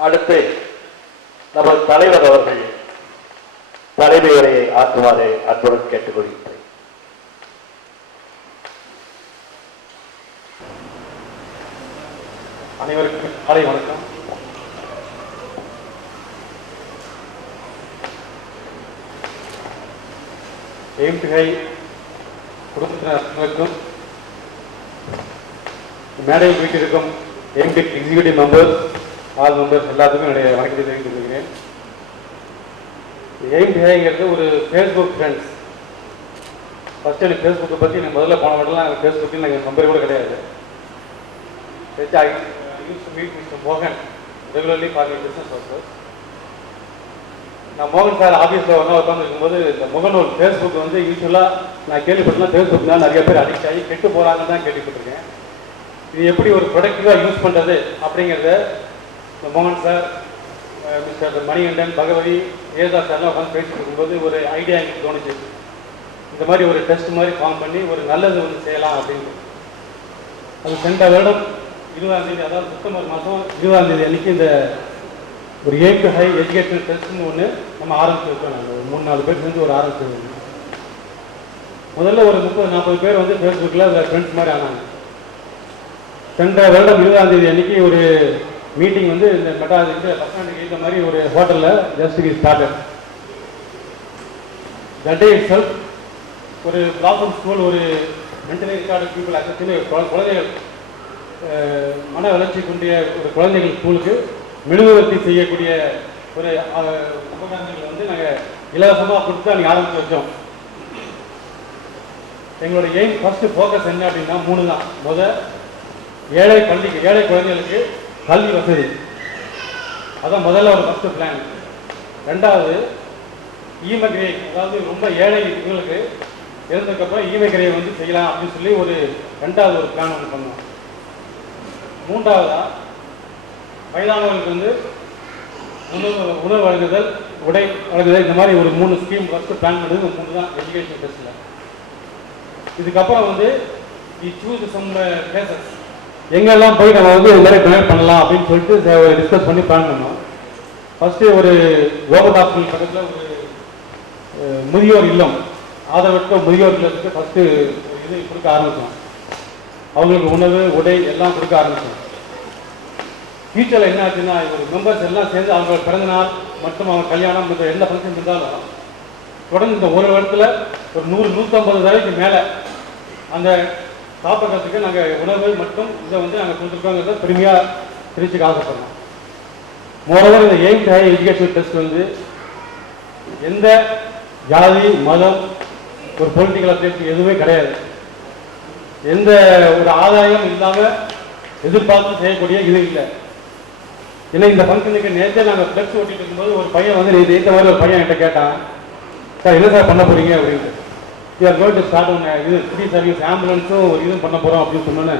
அடுத்து நமது தலைவர் அவர்கள் தலைமை உரையை ஆற்றுமாறு அன்புடன் கேட்டுக்கொள்கின்றேன். அனைவருக்கும் காலை வணக்கம். எய்ம்ஹை குடும்பத்தினருக்கும் மேடையில் வீட்டிற்கும் எய்ம்டெக் எக்ஸிக்யூட்டிவ் மெம்பர்ஸ் ஆல் மெம்பர்ஸ் எல்லாத்துக்கும் என்னுடைய வணக்கத்தை தெரிவித்துக் கொள்கிறேன். எய்ம்ஹைங்கிறது ஒரு ஃபேஸ்புக் ஃப்ரெண்ட்ஸ். ஃபர்ஸ்ட் எனக்கு ஃபேஸ்புக்கை பற்றி எனக்கு முதல்ல போன மட்டும்லாம் எனக்கு ஃபேஸ்புக்கில் எனக்கு நம்பர் கூட கிடையாது. I used to meet Mr. Mohan regularly for the business purpose. நான் மோகன் சார் ஆஃபீஸில் ஒன்றா உட்காந்துருக்கும்போது இந்த முகநூல் ஃபேஸ்புக் வந்து யூஸ்வலாக நான் கேள்விப்பட்டேன். ஃபேஸ்புக் தான் நிறைய பேர் அடிக்ட் ஆகி கெட்டு போகிறாங்கன்னு தான் கேள்விப்பட்டிருக்கேன். இது எப்படி ஒரு ப்ரொடக்டிவாக யூஸ் பண்ணுறது அப்படிங்கிறத மோகன் சார், மிஸ்டர் மணிகண்டன், பகவதி, ஏதா சார்லாம் உட்காந்து பேசிட்டு இருக்கும்போது ஒரு ஐடியா எங்களுக்கு தோணுச்சு. இந்த மாதிரி ஒரு டெஸ்ட் மாதிரி ஃபார்ம் பண்ணி ஒரு நல்லது ஒன்று செய்யலாம் அப்படின்னு. அது சென்ற வருடம் 20ஆம் தேதி, அதாவது செப்டம்பர் மாதம் 20ஆம் தேதி அன்றைக்கி இந்த ஒரு எய்ம்ஹை எஜுகேஷனல் டெஸ்ட்னு ஒன்று நம்ம ஆரம்பிச்சிருக்கோம். நாங்கள் ஒரு 3-4 பேர் சேர்ந்து ஒரு ஆரம்பிச்சிருக்கோம். முதல்ல ஒரு 30-40 பேர் வந்து ஃபேஸ்புக்கில் அதில் ஃப்ரெண்ட்ஸ் மாதிரி ஆனாங்க. சென்ற வருடம் 20ஆம் தேதி அன்றைக்கி ஒரு மீட்டிங் வந்து இந்த மெட்டாஜிக்கு பஸ் ஸ்டாண்டுக்கு இந்த மாதிரி ஒரு ஹோட்டலில் just we started. That day itself ஒரு பிளாசம் ஸ்கூல், ஒரு மென்டலி ரிட்டார்டு பீப்புள் அசஸ்டின்னு குழந்தைகள் மன வளர்ச்சி கொண்டிய ஒரு குழந்தைகள் ஸ்கூலுக்கு மெழுகுவர்த்தி செய்யக்கூடிய ஒரு உபகரணங்கள் வந்து நாங்கள் இலவசமாக கொடுத்து அன்றைக்கி ஆரம்பித்து வச்சோம். எங்களோட எய்ம் ஃபஸ்ட்டு ஃபோக்கஸ் என்ன அப்படின்னா 3 தான். ஏழை குழந்தைகளுக்கு கல்வி வசதி, அதான் முதல்ல ஒரு ஃபஸ்ட்டு பிளான். ரெண்டாவது ஈமக்ரே, அதாவது ரொம்ப ஏழை இவங்களுக்கு இருந்ததுக்கப்புறம் ஈமக்ரே வந்து செய்யலாம் அப்படின்னு சொல்லி ஒரு 2வது ஒரு பிளான் ஒன்று பண்ணோம். 3வதா வயதானவர்களுக்கு வந்து உணவு வழங்குதல், உடை வழங்குதல், இந்த மாதிரி ஒரு 3 ஸ்கீம் ஃபஸ்ட்டு பிளான் பண்ணது 3 தான் எஜுகேஷன் டெஸ்ட்டில். இதுக்கப்புறம் வந்து சூஸ் சம் பிளேசஸ் எங்கெல்லாம் போய் நம்ம வந்து இது மாதிரி டொனேட் பண்ணலாம் அப்படின்னு சொல்லிட்டு ஒரு டிஸ்கஸ் பண்ணி பிளான் பண்ணோம். ஃபஸ்ட்டு ஒரு கோபத் ஹாஸ்பிட்டல் பக்கத்தில் ஒரு முதியோர் இல்லம், ஆதரவற்ற முதியோர் இல்லத்துக்கு ஃபஸ்ட்டு இது கொடுக்க ஆரம்பித்தோம். அவங்களுக்கு உணவு, உடை எல்லாம் கொடுக்க ஆரம்பித்தோம். ஃபியூச்சரில் என்ன ஆச்சுன்னா, ஒரு மெம்பர்ஸ் எல்லாம் சேர்ந்து அவங்களோட பிறந்தநாள் மற்றும் அவங்க கல்யாணம் மற்ற எந்த ஃபங்க்ஷன் இருந்தாலும் தொடர்ந்து இந்த ஒரு இடத்துல ஒரு 100-150 தடவைக்கு மேலே அந்த சாப்பிட்றதுக்கு நாங்கள் உணவு மற்றும் இதை வந்து நாங்கள் கொடுத்துருக்கோங்கிறத பெருமையாக தெரிவிச்சுக்க ஆசைப்படுறோம். மோரோவர் இந்த எய்ம்ஹை எஜுகேஷன் டெஸ்ட் வந்து எந்த ஜாதி, மதம், ஒரு பொலிட்டிக்கல் அப்டேட் எதுவுமே கிடையாது. எந்த ஒரு ஆதாயம் இல்லாமல் எதிர்பார்த்து செய்யக்கூடிய இது இல்லை. ஏன்னா இந்த ஃபங்க்ஷனுக்கு நேற்றே நாங்கள் ஃப்ளெக்ஸ் ஓட்டிட்டு இருக்கும்போது ஒரு பையன் வந்து இந்த மாதிரி ஒரு பையன் என்கிட்ட கேட்டான், சார் என்ன சார் பண்ண போகிறீங்க அப்படின்ட்டு. யூஆர் கோயிங் டு ஸ்டார்ட் ஒன்று இது ஃப்ரீ சர்வீஸ் ஆம்புலன்ஸும் ஒரு இதுவும் பண்ண போகிறோம் அப்படின்னு சொன்னோன்னே,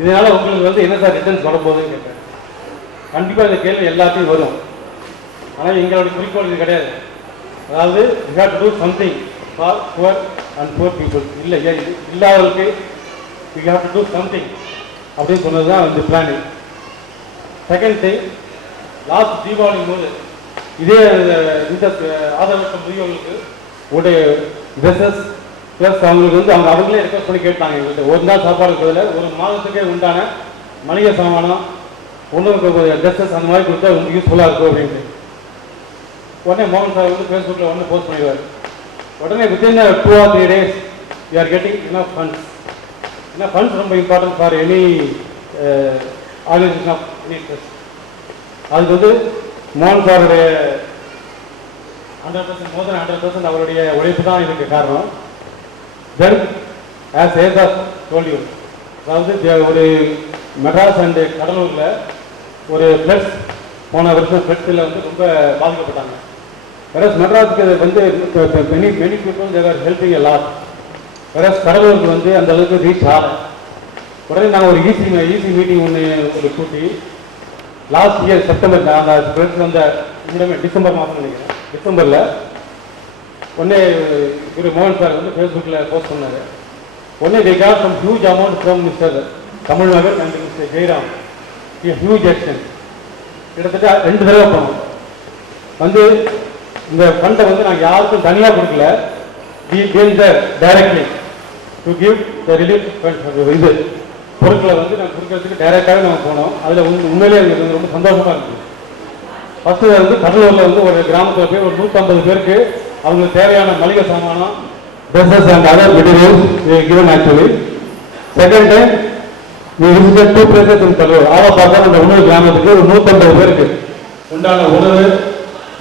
இதனால் உங்களுக்கு வந்து என்ன சார் ரிட்டர்ன்ஸ் வரப்போகுதுன்னு கேட்டேன். கண்டிப்பாக இந்த கேள்வி எல்லாத்தையும் வரும். ஆனால் எங்களுடைய குறிக்கோள் இது கிடையாது. அதாவது we have to do something for poor and poor people. இல்லை இது இல்லாதவர்களுக்கு we have to do something அப்படின்னு சொன்னது தான் இந்த planning. Second thing, last Deepavali போது இதே இந்த ஆதரவற்ற முதியோர்களுக்கு உடைய ட்ரெஸ்ஸஸ் ப்ளஸ் அவங்களுக்கு வந்து அவங்களே ரெக்வஸ்ட் பண்ணி கேட்டாங்க எங்கள்கிட்ட. ஒரு நாள் சாப்பாடு பதில் ஒரு மாதத்துக்கே உண்டான மளிகை சாமானம், உணவுக்கு ட்ரெஸ்ஸஸ் அந்த மாதிரி கொடுத்தா உங்களுக்கு யூஸ்ஃபுல்லாக இருக்கும் அப்படின்ட்டு. உடனே மோகன் சார் வந்து ஃபேஸ்புக்கில் ஒன்று போஸ்ட் பண்ணிடுவார். உடனே within 2 or 3 days you are getting enough funds. ஏன்னா ஃபண்ட்ஸ் ரொம்ப important for any organisation of any trust. அதுக்கு வந்து மோகன் சாருடைய 100% more than 100% அவருடைய உழைப்பு தான் இதுக்கு காரணம். தென் ஆஸ் ஏதா டோல்ட் யூ, அதாவது ஒரு மெட்ராஸ் அண்டு கடலூரில் ஒரு ஃப்ளட்ஸ் போன வருஷம் ஃப்ளட்ஸில் வந்து ரொம்ப பாதிக்கப்பட்டாங்க. வேறஸ் மெட்ராஸுக்கு வந்து many people there are helping a lot. Whereas கடலூருக்கு வந்து அந்த அளவுக்கு ரீச் ஆகலை. உடனே நாங்கள் ஒரு ஈசி மீட்டிங் ஒன்று ஒரு கூட்டி லாஸ்ட் இயர் செப்டம்பர், அந்த ஃப்ளட்ஸ் வந்த டிசம்பர் மாதம் நினைக்கிறேன், டிசம்பரில் ஒன்னே திரு மோகன் சார் வந்து ஃபேஸ்புக்கில் போஸ்ட் பண்ணார். ஒன்னே they got some huge amount from Mr. Tamilnagar and Mr. Jairam, a huge action. கிட்டத்தட்ட 2 தடவை போனோம். வந்து இந்த ஃபண்டை வந்து நாங்கள் யாருக்கும் தனியாக கொடுக்கல, directly to give the relief இது பொருட்களை வந்து நாங்கள் கொடுக்கறதுக்கு டைரெக்டாகவே நாங்கள் போனோம். அதில் உண்மையிலேயே எங்களுக்கு ரொம்ப சந்தோஷமாக இருக்குது. ஃபஸ்ட்டு வந்து கடலூரில் வந்து ஒரு கிராமத்தில் போய் ஒரு 150 பேருக்கு அவங்களுக்கு தேவையான மளிகை சாமானம், dresses and other materials given actually. Second time we visited 2 places in Cuddalore. Avappakkam அந்த உணவு கிராமத்துக்கு ஒரு 150 பேருக்கு உண்டான உணவு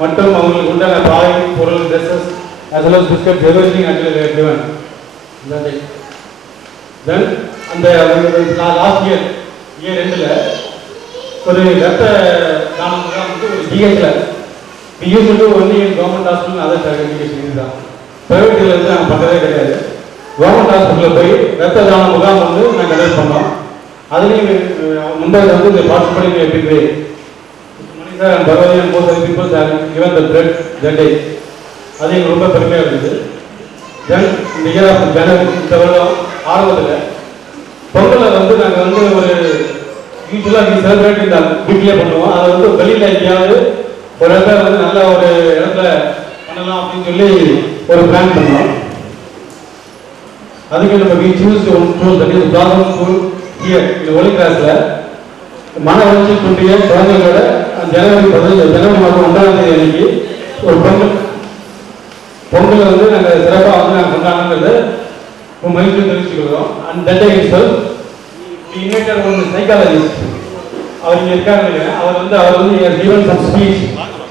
மற்றும் அவங்களுக்கு உண்டான பாய் பொருள், dresses as well as biscuits everything actually they were given. தென் அந்த லாஸ்ட் இயர் 2ல் ஒரு ரத்த தானம் வந்து ஒரு ஜிஹெச்சில் usually only government hospital other certification இதுதான். ப்ரைவேட்டில் வந்து நாங்கள் பண்ணதே கிடையாது. கவர்மெண்ட் ஹாஸ்பிட்டலில் போய் ரத்த தான முகாம் வந்து நாங்கள் கண்டக்ட் பண்ணோம். அதுலேயும் மும்பையில் வந்து இந்த பார்ட்டிசிபேட்டிங் எப்படி Mani sir and Bhagavathi and most of peoples have given the blood that day. அது எங்களுக்கு ரொம்ப பெருமையாக இருந்தது. தென் இந்த இயர் ஆஃப் ஜனவரி இந்த வருடம் ஆரம்பத்தில் பொங்கலில் வந்து நாங்கள் வந்து ஒரு யூஸ்வலாக செலிப்ரேட் இந்த வீட்லேயே பண்ணுவோம். அதை வந்து வெளியில் எங்கேயாவது ஒரு இடத்துல வந்து நல்ல ஒரு இடத்துல பண்ணலாம் அப்படின்னு சொல்லி ஒரு பிளான் பண்ணோம். அதுக்கு நம்ம choose school that is blossom school here இந்த ஒலி கிளாஸில் மன வளர்ச்சி தூண்டிய குழந்தைகளோட ஜனவரி மாதம் 1ஆம் தேதி அன்னைக்கு ஒரு பொங்கல் வந்து நாங்கள் சிறப்பாக வந்து நாங்கள் கொண்டாடுங்கிறது மகிழ்ச்சி தெரிவிச்சுக்கிறோம். And that day itself invited one psychologist அவர் இங்கே இருக்காங்க. அவர் வந்து given some speech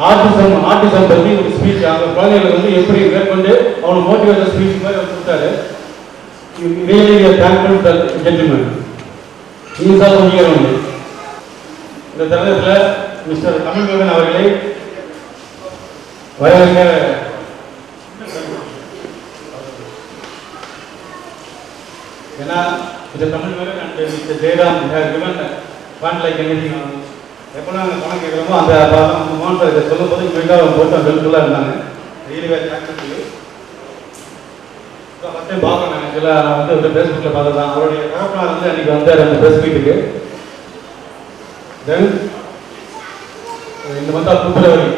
ஆர்டிசம் பற்றி ஒரு ஸ்பீச் அந்த குழந்தைகளை வந்து எப்படி மேற்கொண்டு அவனை மோட்டிவேஷன் ஸ்பீச் மாதிரி அவர் கொடுத்தாரு. Really we are thankful to that gentleman. He is also here only. இந்த தருணத்தில் மிஸ்டர் தமிழ்மகன் அவர்களை வரவேற்க ஏன்னா mister Tamilmagan and mister Jayaram have given fund like anything. எப்போ நாங்கள் பணம் கேட்குறோமோ அந்த மோகன் சார் இதை சொல்லும் போது இவங்க போட்டு ஹெல்ப்ஃபுல்லாக இருந்தாங்க. Really very thanks to you. First time பார்க்கணும் ஆக்சுவலாக நான் வந்து ஒரு ஃபேஸ்புக்கில் பார்த்து தான் அவருடைய தகப்பனார் வந்து அன்றைக்கி வந்தார் அந்த ப்ரெஸ் மீட்டுக்கு. தென் இந்த மந்த் ஆஃப் பிப்ரவரி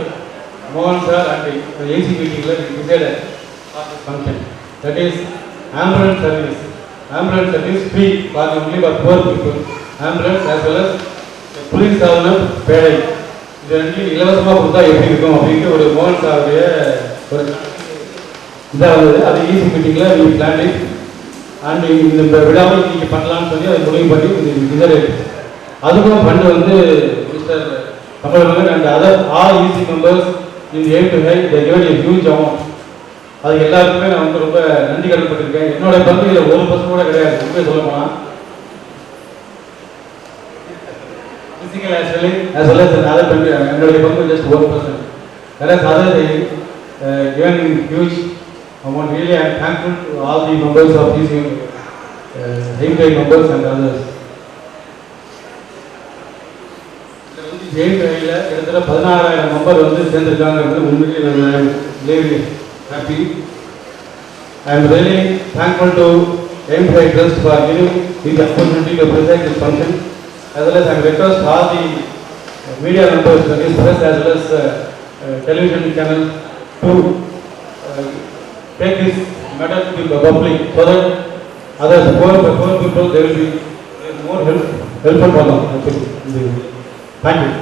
மோகன் சார் அண்ட் ஏசி மீட்டிங்கில் decide function that is ambulance service. Ambulance service free for only for poor people. Ambulance as well as police சாதனம் பேடை இது ரெண்டையும் இலவசமாக கொடுத்தா எப்படி இருக்கும் அப்படின்ட்டு ஒரு மோகன் சாருடைய ஒரு இதாக இருந்தது. அது ஈசி மீட்டிங்கில் நீ பிளான் அண்ட் இந்த விழாவை நீங்கள் பண்ணலான்னு சொல்லி அதை முடிவு பண்ணி டிசைட். அதுக்கும் ஃபண்டு வந்து mister Tamilmagan and other all EC members in aim to high the given a huge amount. அதுக்கு எல்லாருக்குமே நான் வந்து ரொம்ப நன்றி கடன்பட்டிருக்கேன். என்னோட பங்கு இதில் 1% கூட கிடையாது. உண்மையை சொல்ல போனால் physical as well as other பங்கு என்னுடைய பங்கு just 1%. whereas other they given huge amount. Really I am thankful to all the members of these HMI members and others. HMI-ல கிட்டத்தட்ட 16,000 மெம்பர் வந்து சேர்ந்திருக்காங்க. உண்மையிலே நான் really happy. I am really thankful to HMI Trust for giving me the opportunity to present this function. As well as I request all the media members, that is press as well as television channels, to take this matter to the public so that others, poor people, they will be more helpful for them. Thank you.